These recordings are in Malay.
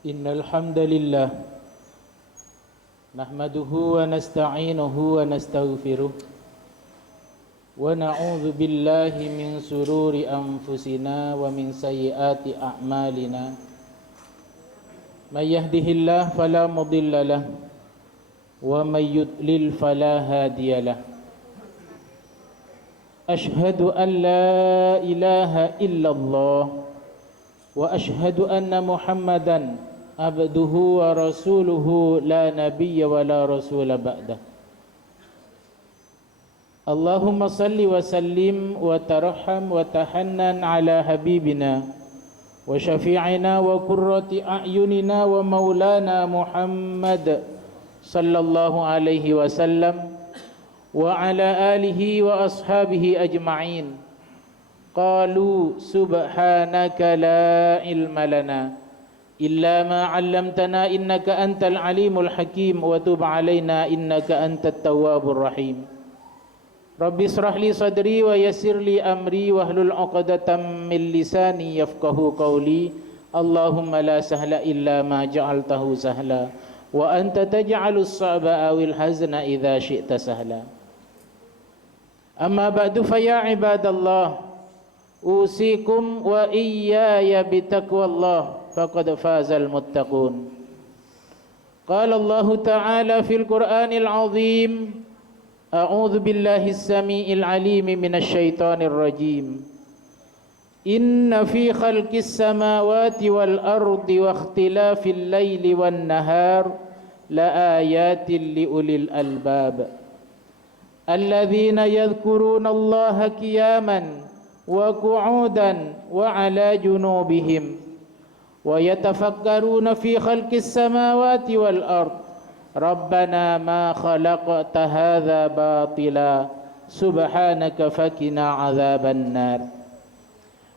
Innal hamdalillah nahmaduhu wa nasta'inuhu wa nastaghfiruh wa na'udzu billahi min sururi anfusina wa min sayyiati a'malina. May yahdihillahu fala mudilla lahu wa may yudlil fala hadiya lahu. Ashhadu an la ilaha illallah wa ashhadu anna Muhammadan abduhu wa rasuluhu la nabiyya wa la rasula ba'dah. Allahumma salli wa sallim wa tarham wa tahannan ala habibina wa syafi'ina wa qurrati a'yunina wa maulana Muhammad sallallahu alaihi wasallam wa ala alihi wa ashabihi ajma'in. Qalu subhanaka la ilma lana illa ma 'allamtana innaka antal alimul hakim wa tub 'alaina innaka antat tawwabur rahim. Rabbi israh li sadri wa yassir li amri wahlul 'uqdatam min lisani yafqahu qawli. Allahumma la sahla illa ma ja'altahu sahla wa anta taj'alus sa'ba awil hazna idza syi'ta sahla. Amma ba'du fa ya ibadallah usikum wa iyaya bitaqwallah faqad fazal muttaqun. Qala Allah Ta'ala fil Qur'anil Azim, a'udzu billahi as-sami'il 'alim minasy syaithanir rajim. Inna fi khalqis samawati wal ardi wa ikhtilafil laili wan nahar la ayatin liulil albab alladzina yadhkuruna Allaha qiyaman wa qu'udan wa 'ala junubihim wa yatafakkaruna fi khalqis samawati wal ard rabbana ma khalaqta hadza batila subhanaka fakina 'adzaban nar.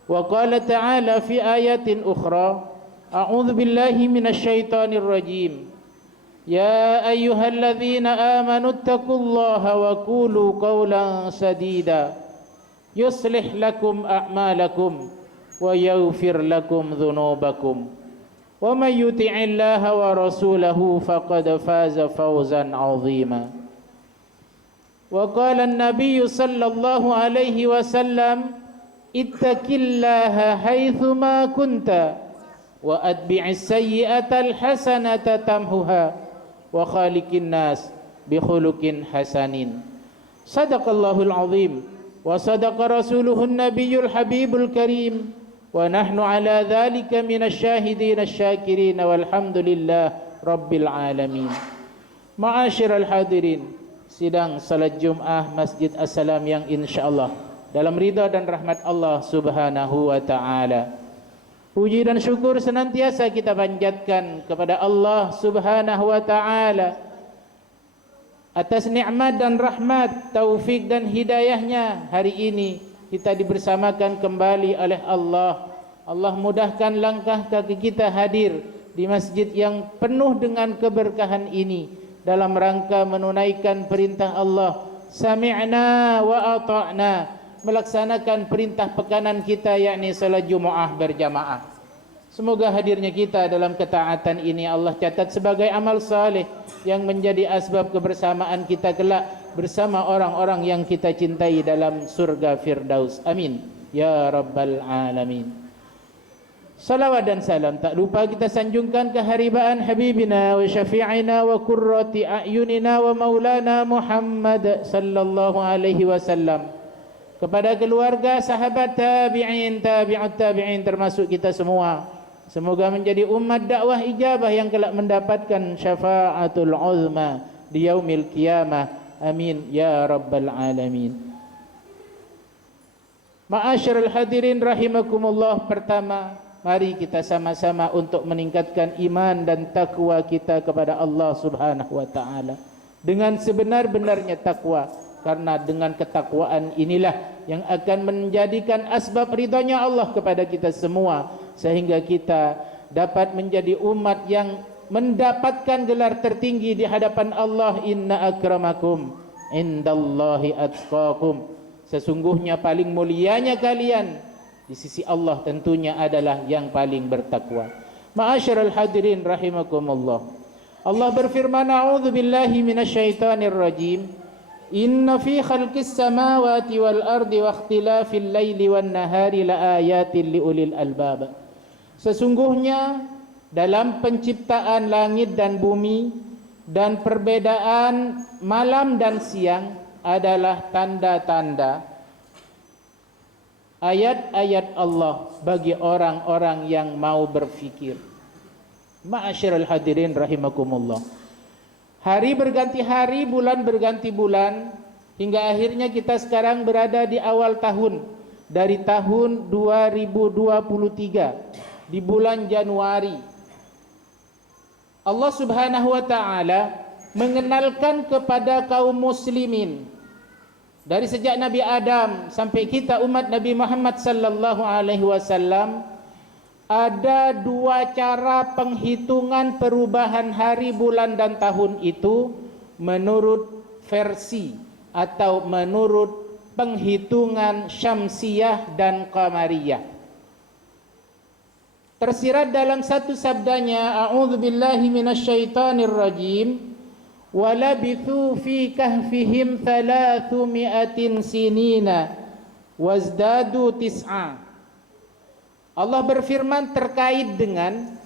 Wa qala ta'ala fi ayatin ukhra, a'udzu billahi minasy syaithanir rajim, ya ayyuhalladzina amanu taqullaha wa qulu qawlan sadida yuslih lakum a'malakum wa yaghfir lakum dhunubakum wa may yuti'illaha wa rasulahu faqad faza fawzan 'azima. Wa qala an-nabiy sallallahu alaihi wasallam, ittaqillaha haitsu ma kunta wa atbi'is sayyi'atal hasanata tamhuha wa khaliqin nas bi khuluqin hasanin. Sadaqallahul azim wa sadaqa rasuluhun nabiyyul habibul karim wa nahnu ala dhalika minasy syahidin asy-syakirin walhamdulillah rabbil alamin. Ma'asyiral hadirin, sidang salat Jumat Masjid As-Salam yang insyaallah dalam ridha dan rahmat Allah Subhanahu wa taala. Puji dan syukur senantiasa kita panjatkan kepada Allah Subhanahu wa taala atas nikmat dan rahmat, taufik dan hidayahnya. Hari ini kita dibersamakan kembali oleh Allah. Allah mudahkan langkah kaki kita hadir di masjid yang penuh dengan keberkahan ini dalam rangka menunaikan perintah Allah, sami'na wa ata'na, melaksanakan perintah pekanan kita, yakni salat Jumaah berjamaah. Semoga hadirnya kita dalam ketaatan ini Allah catat sebagai amal saleh yang menjadi asbab kebersamaan kita kelak bersama orang-orang yang kita cintai dalam surga Firdaus. Amin ya rabbal alamin. Salawat dan salam tak lupa kita sanjungkan keharibaan habibina wa syafi'ina wa qurrati a'yunina wa maulana Muhammad sallallahu alaihi wasallam, kepada keluarga, sahabat, tabi'in, tabi'ut tabi'in, termasuk kita semua. Semoga menjadi umat dakwah ijabah yang kelak mendapatkan syafaatul uzma di yaumil qiyamah. Amin ya rabbal alamin. Ma'asyiral hadirin rahimakumullah, pertama mari kita sama-sama untuk meningkatkan iman dan takwa kita kepada Allah Subhanahu wa taala dengan sebenar-benarnya takwa, karena dengan ketakwaan inilah yang akan menjadikan asbab ridhanya Allah kepada kita semua, sehingga kita dapat menjadi umat yang mendapatkan gelar tertinggi di hadapan Allah. Inna akramakum indallahi atqakum, sesungguhnya paling mulianya kalian di sisi Allah tentunya adalah yang paling bertakwa. Ma'asyiral hadirin rahimakumullah. Allah berfirman, a'udzu billahi minasyaitonir rajim. Inna fi khalqis samawati wal ardi wa ikhtilafil laili wan nahari laayatin liulil albab. Sesungguhnya dalam penciptaan langit dan bumi dan perbedaan malam dan siang adalah tanda-tanda ayat-ayat Allah bagi orang-orang yang mau berfikir. Ma'asyiral hadirin rahimakumullah. Hari berganti hari, bulan berganti bulan, hingga akhirnya kita sekarang berada di awal tahun, dari tahun 2023 di bulan Januari. Allah Subhanahu wa taala mengenalkan kepada kaum muslimin dari sejak Nabi Adam sampai kita umat Nabi Muhammad sallallahu alaihi wasallam, ada dua cara penghitungan perubahan hari, bulan dan tahun itu menurut versi atau menurut penghitungan syamsiyah dan qamariyah. Tersirat dalam satu sabdanya, a'udzu billahi minasyaitonir rajim. Walabithu fi kahfihim 300 sinina wazdadu tis'a. Allah berfirman terkait dengan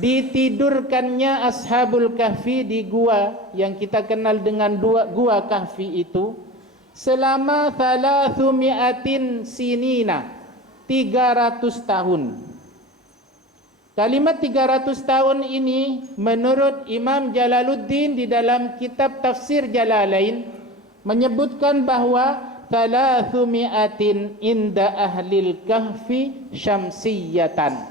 ditidurkannya ashabul kahfi di gua yang kita kenal dengan gua kahfi itu selama 300 sinina, 300 tahun. Kalimat 300 tahun ini menurut Imam Jalaluddin di dalam kitab tafsir Jalalain menyebutkan bahwa 300 inda ahlil kahfi syamsiyatan.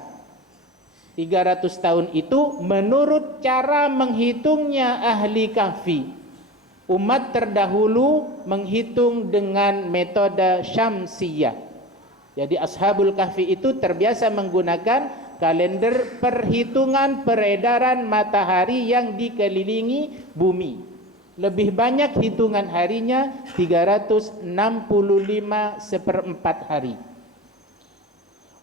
300 tahun itu menurut cara menghitungnya ahli kahfi. Umat terdahulu menghitung dengan metode syamsiyah. Jadi ashabul kahfi itu terbiasa menggunakan kalender perhitungan peredaran matahari yang dikelilingi bumi. Lebih banyak hitungan harinya 365 seperempat hari.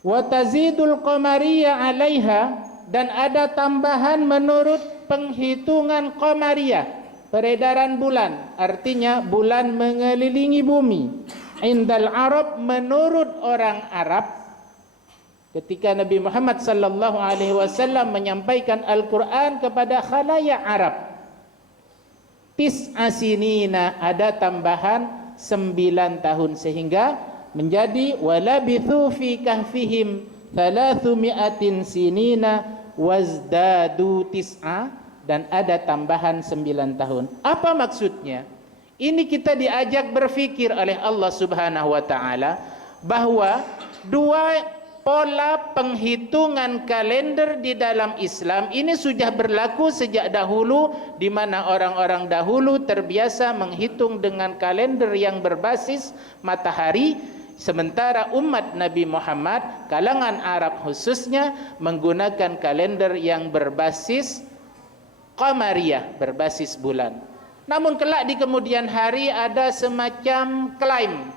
Wa tazidul qamariyah 'alaiha, dan ada tambahan menurut penghitungan qamariyah, peredaran bulan, artinya bulan mengelilingi bumi. Indal Arab, menurut orang Arab, ketika Nabi Muhammad sallallahu alaihi wasallam menyampaikan Al-Qur'an kepada khalayak Arab, tis'a sinina, ada tambahan 9 tahun, sehingga menjadi walabithu fi kahfihim 300 sinina wazdadu tis'a, dan ada tambahan 9 tahun. Apa maksudnya? Ini kita diajak berfikir oleh Allah Subhanahu wa taala bahwa dua pola penghitungan kalender di dalam Islam ini sudah berlaku sejak dahulu, di mana orang-orang dahulu terbiasa menghitung dengan kalender yang berbasis matahari, sementara umat Nabi Muhammad, kalangan Arab khususnya, menggunakan kalender yang berbasis qamariyah, berbasis bulan. Namun kelak di kemudian hari ada semacam klaim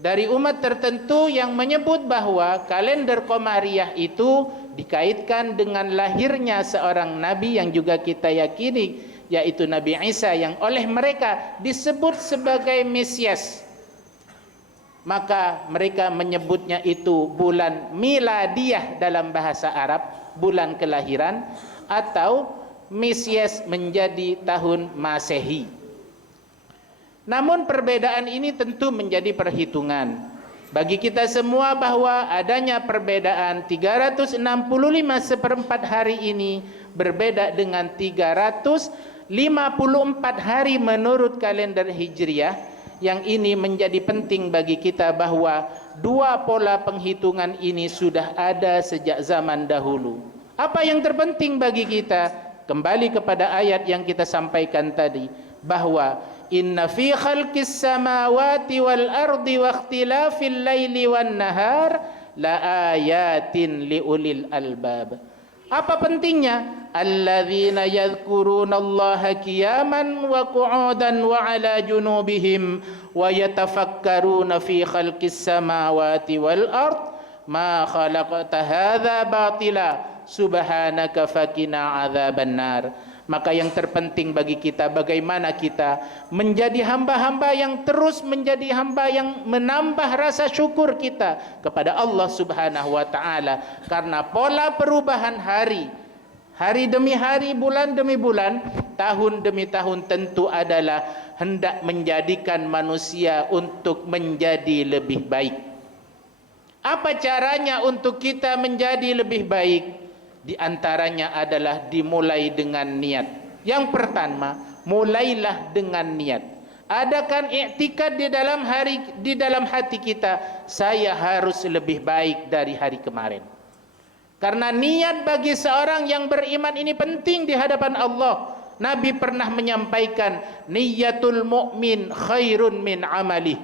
dari umat tertentu yang menyebut bahwa kalender qamariyah itu dikaitkan dengan lahirnya seorang nabi yang juga kita yakini, yaitu Nabi Isa, yang oleh mereka disebut sebagai Mesias. Maka mereka menyebutnya itu bulan miladiyah dalam bahasa Arab, bulan kelahiran, atau Mesias menjadi tahun Masehi. Namun perbedaan ini tentu menjadi perhitungan bagi kita semua, bahwa adanya perbedaan 365 seperempat hari ini berbeda dengan 354 hari menurut kalender Hijriah. Yang ini menjadi penting bagi kita bahwa dua pola penghitungan ini sudah ada sejak zaman dahulu. Apa yang terpenting bagi kita? Kembali kepada ayat yang kita sampaikan tadi, bahwa inna fi khalqis samawati wal ardi wa ikhtilafil laili wan nahar la ayatin liulil albab. Apa pentingnya? Alladzina yadhkurunallaha qiyaman wa qu'udan wa ala junubihim wa yatafakkaruna fi khalqis samawati wal ard ma khalaqta hadza batila subhanaka faqina adzabannar. Maka yang terpenting bagi kita bagaimana kita menjadi hamba-hamba yang terus menjadi hamba yang menambah rasa syukur kita kepada Allah Subhanahu wa taala, karena pola perubahan hari demi hari, bulan demi bulan, tahun demi tahun tentu adalah hendak menjadikan manusia untuk menjadi lebih baik. Apa caranya untuk kita menjadi lebih baik? Di antaranya adalah dimulai dengan niat. Yang pertama, mulailah dengan niat. Adakan iktikad di dalam hati kita, saya harus lebih baik dari hari kemarin. Karena niat bagi seorang yang beriman ini penting di hadapan Allah. Nabi pernah menyampaikan, niyatul mu'min khairun min amalih.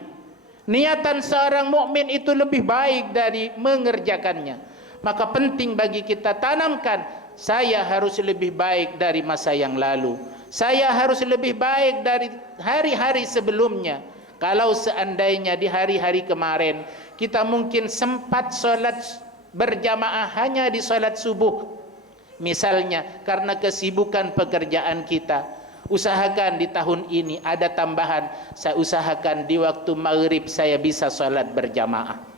Niatan seorang mukmin itu lebih baik dari mengerjakannya. Maka penting bagi kita tanamkan, saya harus lebih baik dari masa yang lalu. Saya harus lebih baik dari hari-hari sebelumnya. Kalau seandainya di hari-hari kemarin kita mungkin sempat solat berjamaah hanya di solat subuh, misalnya karena kesibukan pekerjaan kita, usahakan di tahun ini ada tambahan. Saya usahakan di waktu maghrib saya bisa solat berjamaah.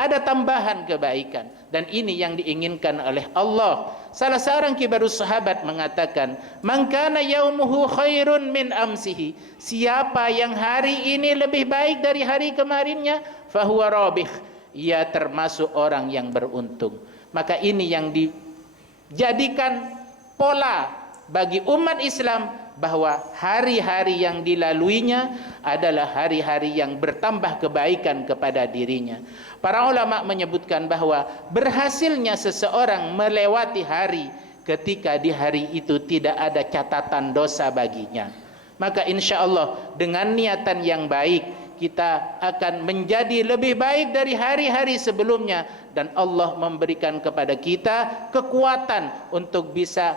Ada tambahan kebaikan, dan ini yang diinginkan oleh Allah. Salah seorang kibarus sahabat mengatakan, man kana yaumuhu khairun min amsihi, siapa yang hari ini lebih baik dari hari kemarinnya, fahuwa rabih, ia termasuk orang yang beruntung. Maka ini yang dijadikan pola bagi umat Islam, bahwa hari-hari yang dilaluinya adalah hari-hari yang bertambah kebaikan kepada dirinya. Para ulama menyebutkan bahwa berhasilnya seseorang melewati hari ketika di hari itu tidak ada catatan dosa baginya. Maka insya Allah dengan niatan yang baik kita akan menjadi lebih baik dari hari-hari sebelumnya, dan Allah memberikan kepada kita kekuatan untuk bisa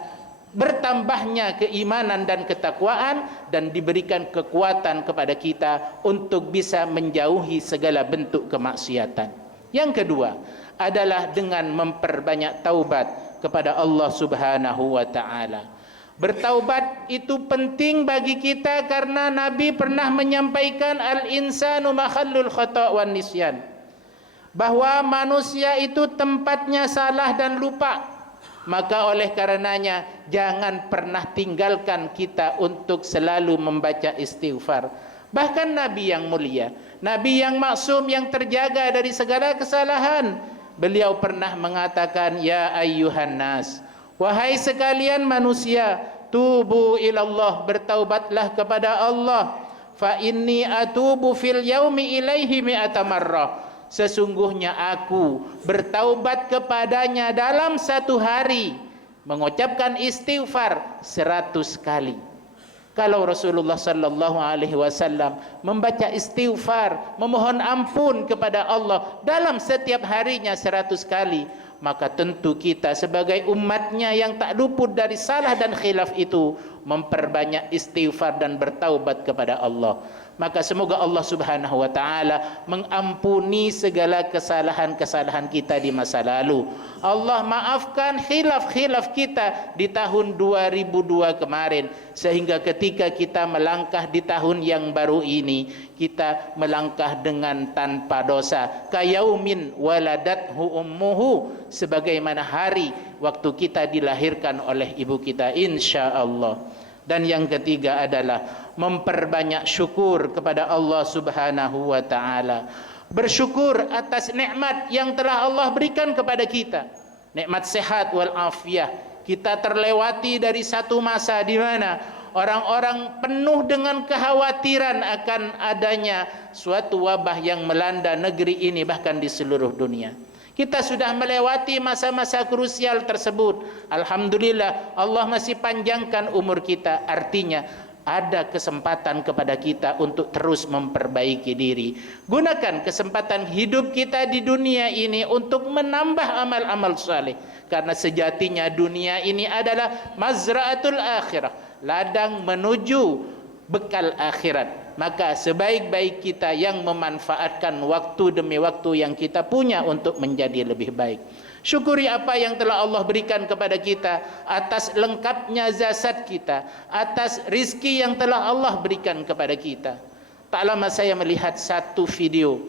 bertambahnya keimanan dan ketakwaan, dan diberikan kekuatan kepada kita untuk bisa menjauhi segala bentuk kemaksiatan. Yang kedua adalah dengan memperbanyak taubat kepada Allah Subhanahu wa taala. Bertaubat itu penting bagi kita karena Nabi pernah menyampaikan al-insanu makhallul khata' wan nisyan, bahwa manusia itu tempatnya salah dan lupa. Maka oleh karenanya jangan pernah tinggalkan kita untuk selalu membaca istighfar. Bahkan Nabi yang mulia, Nabi yang maksum, yang terjaga dari segala kesalahan, beliau pernah mengatakan, ya ayyuhan nas, wahai sekalian manusia, tubu ilallah, bertaubatlah kepada Allah. Fa inni atubu fil yaumi ilaihi mi'ata marrah, sesungguhnya aku bertaubat kepadanya dalam satu hari mengucapkan istighfar 100 kali. Kalau Rasulullah sallallahu alaihi wasallam membaca istighfar, memohon ampun kepada Allah dalam setiap harinya 100 kali, maka tentu kita sebagai umatnya yang tak luput dari salah dan khilaf itu memperbanyak istighfar dan bertaubat kepada Allah. Maka semoga Allah Subhanahu wa taala mengampuni segala kesalahan-kesalahan kita di masa lalu. Allah maafkan khilaf-khilaf kita di tahun 2002 kemarin, sehingga ketika kita melangkah di tahun yang baru ini, kita melangkah dengan tanpa dosa. Kayaumin waladathu ummuhu, sebagaimana hari waktu kita dilahirkan oleh ibu kita, insyaallah. Dan yang ketiga adalah memperbanyak syukur kepada Allah Subhanahu wa taala. Bersyukur atas nikmat yang telah Allah berikan kepada kita. Nikmat sehat wal afiyah. Kita terlewati dari satu masa di mana orang-orang penuh dengan kekhawatiran akan adanya suatu wabah yang melanda negeri ini, bahkan di seluruh dunia. Kita sudah melewati masa-masa krusial tersebut. Alhamdulillah, Allah masih panjangkan umur kita. Artinya ada kesempatan kepada kita untuk terus memperbaiki diri. Gunakan kesempatan hidup kita di dunia ini untuk menambah amal-amal saleh. Karena sejatinya dunia ini adalah mazra'atul akhirah, ladang menuju bekal akhirat. maka sebaik-baik kita yang memanfaatkan waktu demi waktu yang kita punya untuk menjadi lebih baik. Syukuri apa yang telah Allah berikan kepada kita, atas lengkapnya zasad kita, atas rizki yang telah Allah berikan kepada kita. Tak lama saya melihat satu video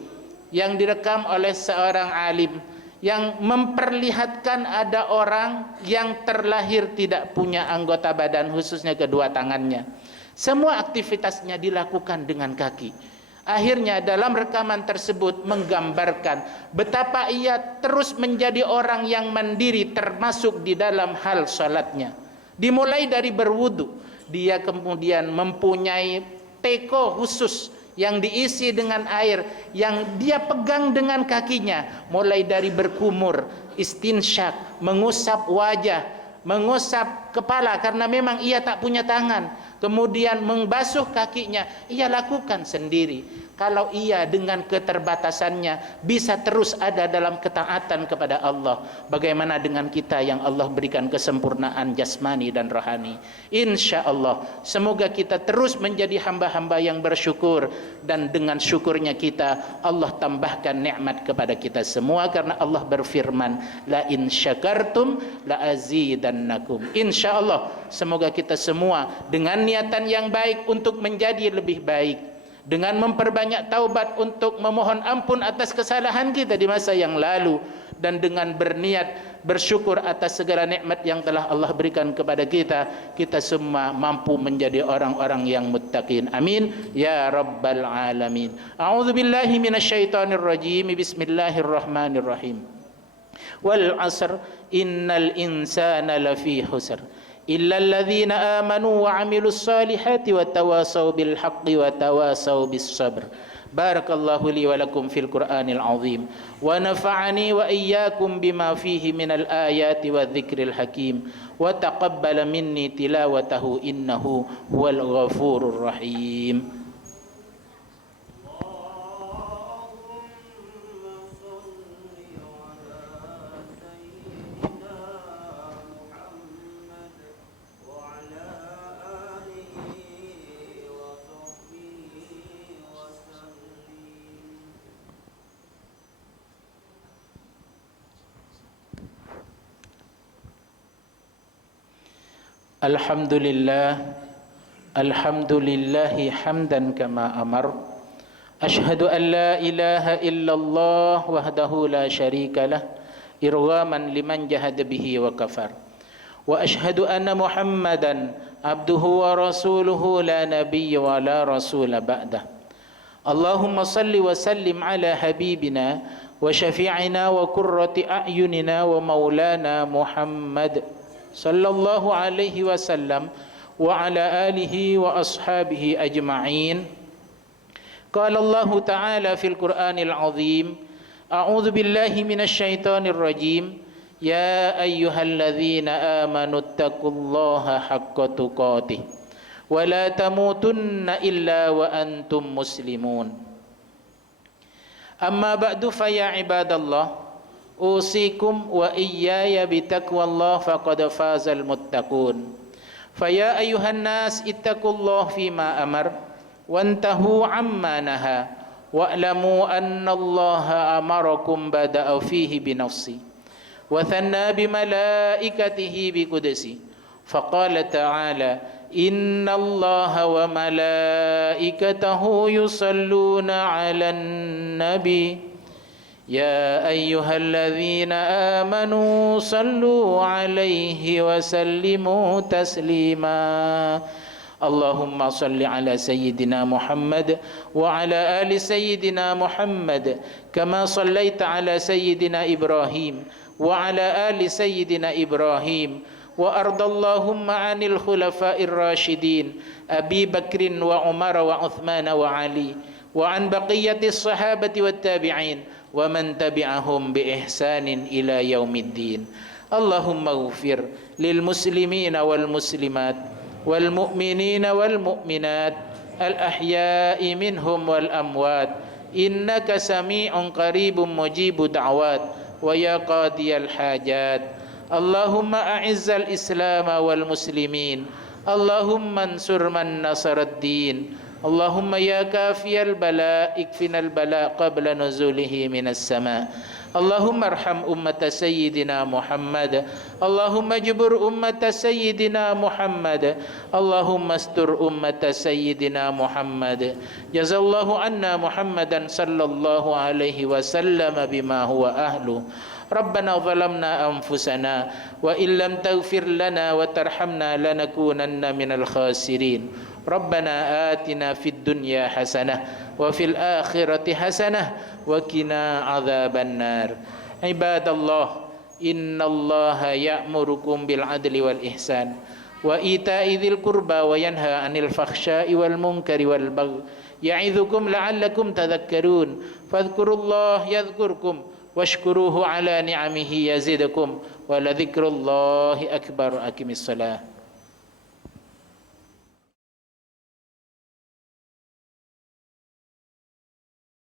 yang direkam oleh seorang alim yang memperlihatkan ada orang yang terlahir tidak punya anggota badan, khususnya kedua tangannya. Semua aktivitasnya dilakukan dengan kaki. Akhirnya dalam rekaman tersebut menggambarkan betapa ia terus menjadi orang yang mandiri, termasuk di dalam hal salatnya. Dimulai dari berwudu, dia kemudian mempunyai teko khusus yang diisi dengan air yang dia pegang dengan kakinya, mulai dari berkumur, istinsyak, mengusap wajah, mengusap kepala karena memang ia tak punya tangan, kemudian membasuh kakinya, ia lakukan sendiri. Kalau ia dengan keterbatasannya bisa terus ada dalam ketaatan kepada Allah, bagaimana dengan kita yang Allah berikan kesempurnaan jasmani dan rohani? Insya Allah semoga kita terus menjadi hamba-hamba yang bersyukur, dan dengan syukurnya kita Allah tambahkan nikmat kepada kita semua, karena Allah berfirman, la in syakartum la azidannakum. Insya Allah semoga kita semua dengan niatan yang baik untuk menjadi lebih baik, dengan memperbanyak taubat untuk memohon ampun atas kesalahan kita di masa yang lalu, dan dengan berniat bersyukur atas segala nikmat yang telah Allah berikan kepada kita, kita semua mampu menjadi orang-orang yang muttaqin. Amin ya rabbal alamin. A'udzu billahi minasyaitonir rajim. Bismillahirrahmanirrahim. Wal 'asr innal insana lafi khusr illa alladhina amanu wa 'amilus solihati wa tawasaw bil haqqi wa tawasaw bis sabr. Barakallahu li wa lakum fil Qur'anil azim wa nafa'ani wa iyyakum bima fihi minal ayati wa dzikril hakim wa taqabbala minni tilawatahu innahu huwal ghafurur rahim. Alhamdulillah, alhamdulillahi hamdan kama amar. Ashhadu an la ilaha illallah wahdahu la syarika lah, irghaman liman jahada bihi wa kafar. Wa ashhadu anna Muhammadan abduhu wa rasuluhu la nabiyya wa la rasula ba'dah. Allahumma salli wa sallim ala habibina wa syafi'ina wa qurrati a'yunina wa maulana Muhammad sallallahu alaihi wasallam wa ala alihi wa ashabihi ajma'in. Qala Allah ta'ala fil Qur'anil azim, a'udzu billahi minasy syaithanir rajim, ya ayyuhalladzina amanu taqullaha haqqa tuqatih wa la tamutunna illa wa antum muslimun. Amma ba'du fa ya ibadallah, usikum wa iyaya bitaqwallah faqad fazal muttaqun. Faya ayuhan nas ittaqullah fima amar wantahu amma naha wa'lamu anna allaha amarakum bada'a fihi binafsi wa thanna bimalaikatihi biqudsi faqala ta'ala inna allaha wa malaikatahu yusalluna 'alan nabi ya ayyuhalladzina amanu sallu alaihi wa sallimu taslima. Allahumma salli ala sayyidina Muhammad wa ala ali sayyidina Muhammad kama sallaita ala sayyidina Ibrahim wa ala ali sayyidina Ibrahim wa ardallahumma anil khulafa'ir rasyidin Abi Bakrin wa Umar wa Uthman wa Ali wa an baqiyatis sahabati wat tabi'in wa man tabi'ahum bi ihsanin ila yaumiddin. Allahumma ighfir lil muslimina wal muslimat wal mu'minina wal mu'minat al ahya'i minhum wal amwat innaka sami'un qaribun mujibud da'wat wa ya qadiyal hajat. Allahumma a'izzal islam wal muslimin, Allahumma ansur man nasaraddin, اللهم يا كافي البلاء اكفنا البلاء قبل نزوله من السماء اللهم ارحم أمة سيدنا محمد اللهم اجبر أمة سيدنا محمد اللهم استر أمة سيدنا محمد جزا الله عنا محمدا صلى الله عليه وسلم بما هو أهله ربنا ظلمنا أنفسنا وإن لم تغفر لنا وترحمنا لنكونن من الخاسرين ربنا آتنا في الدنيا حسنة وفي الآخرة حسنة وقنا عذاب النار عباد الله إن الله يأمركم بالعدل والإحسان وإيتاء ذي القربى وينهى عن الفحشاء والمنكر والبغي يعظكم لعلكم تذكرون فاذكروا الله يذكركم واشكروه على نعمه يزدكم ولذكر الله أكبر أقم الصلاة